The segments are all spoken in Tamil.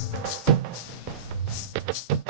フフフ。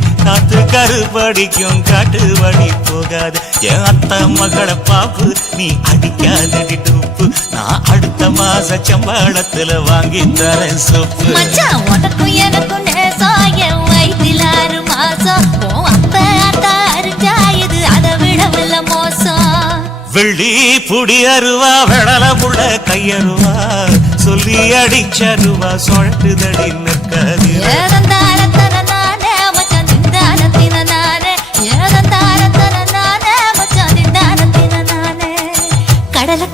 காத்து கருப்படிக்கும் காட்டு வழி போகாது. என் அத்த மகளை பாப்பு நீ அடிக்காதடி டூப்பு நான் அடுத்த மாச சம்பளத்துல வாங்கி தரேன் சொப்பு. உனக்கும் எனக்கும் வயிற்றில் ஆறு மோசம். வெள்ளி புடி அருவா வெடல புள்ள கையருவா. சொல்லி அடிச்சருவா சொழட்டுதடி நிற்காது.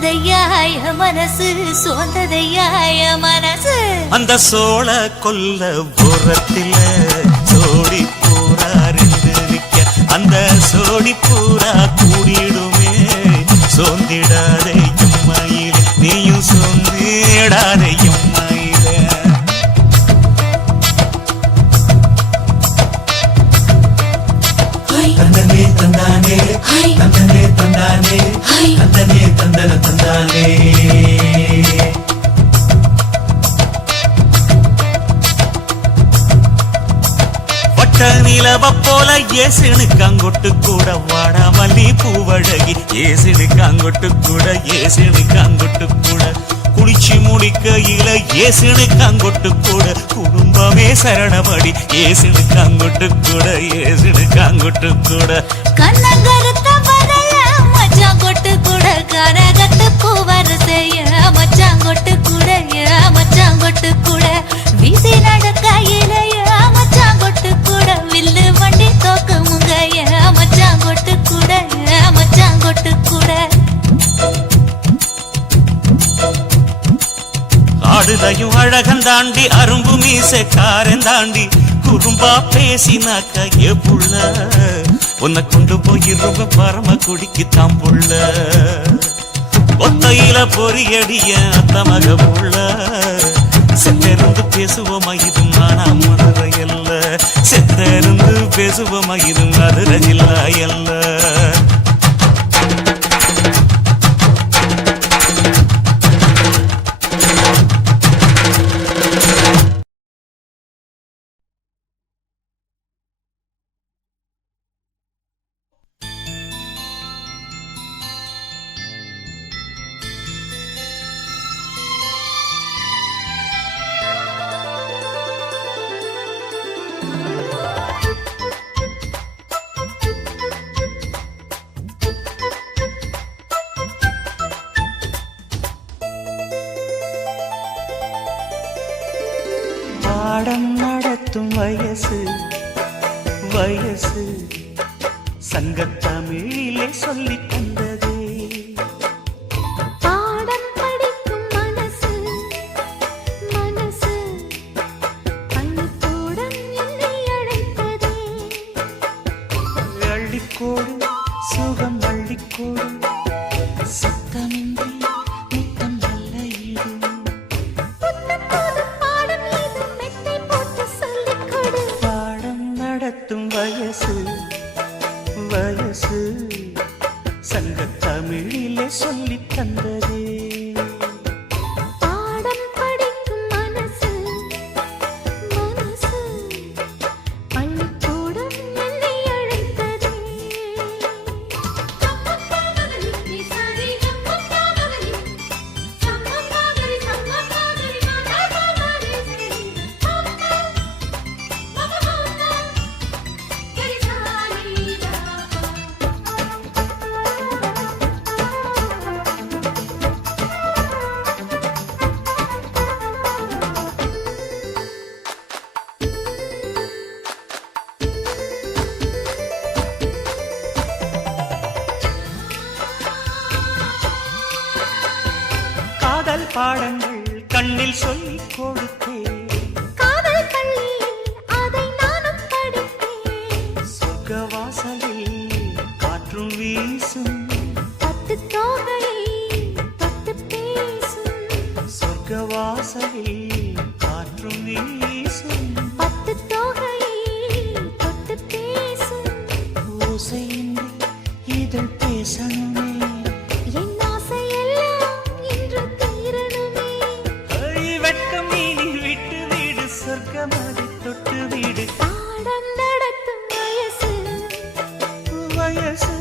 சோந்ததையா மனசு சோந்ததையா மனசு. அந்த சோழ கொல்ல புறத்தில சோடி பூரா நிக்க அந்த சோடி பூரா கூடிடுமே சோந்திட ஏசினுக்கு அங்கொட்டு கூட வாடாமல்லி பூவழகி ஏசினுக்கு அங்கொட்டு கூட ஏசினுக்கு அங்கொட்டு கூட. குளிச்சு முடிக்கையில ஏசினுக்கு அங்கொட்டு கூட. குடும்பமே சரணமடி ஏசினுக்கு அங்கொட்டு கூட ஏசினுக்கு அங்கொட்டு கூட. கண்ணங்கருத்த பதைய மச்சான் கொட்டு கூட கரகத்து பூவரசைய. தாண்டி அரும்பு மீசை காரன் தாண்டி குறும்பா பேசினாக்க ஏ புள்ள உன்னை கொண்டு போய் ரொம்ப பரம குடிக்கு தாம் புள்ள. ஒத்தையில பொறியடிய அத்த மக புள்ள. செத்திருந்து பேசுவோமா இது மானா மதுரை அல்ல. செத்திருந்து பேசுவோமா இது மதுரை ஜில்லா நாடம் நடத்தும் வயசு வயசு. சங்கத்தமிழிலே சொல்லித் தந்ததே. சுகம் வள்ளிக்கோடு சத்தமின்றி 穿越时。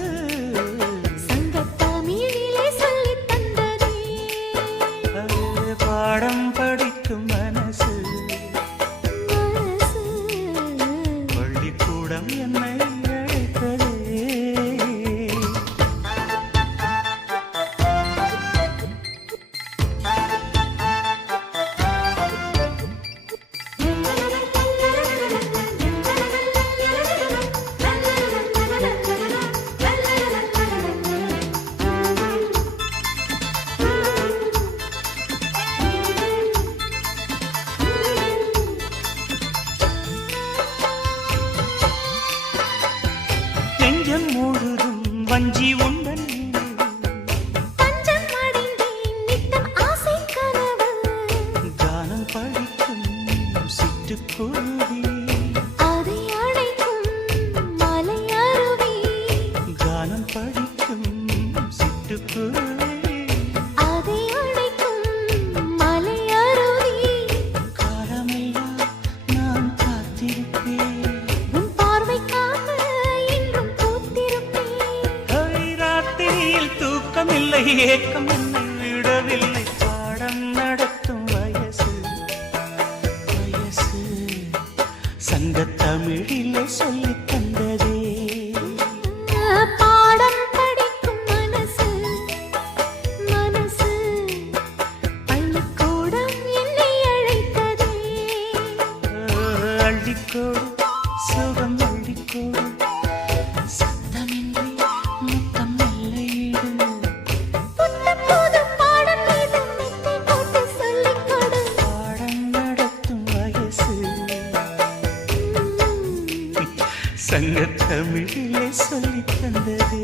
ஏக்கம் என்னை விடவில்லை. பாடம் நடத்தும் வயசு வயசு. சங்க தமிழிலே சொல்லி தந்ததே. பாடம் படிக்கும் மனசு மனசு. பள்ளிக்கூடம் என்னை அழைத்ததே. அள்ளிக்கோடு சுகம் அள்ளிக்கோடு. தமிழிலே சொல்லி தந்தது.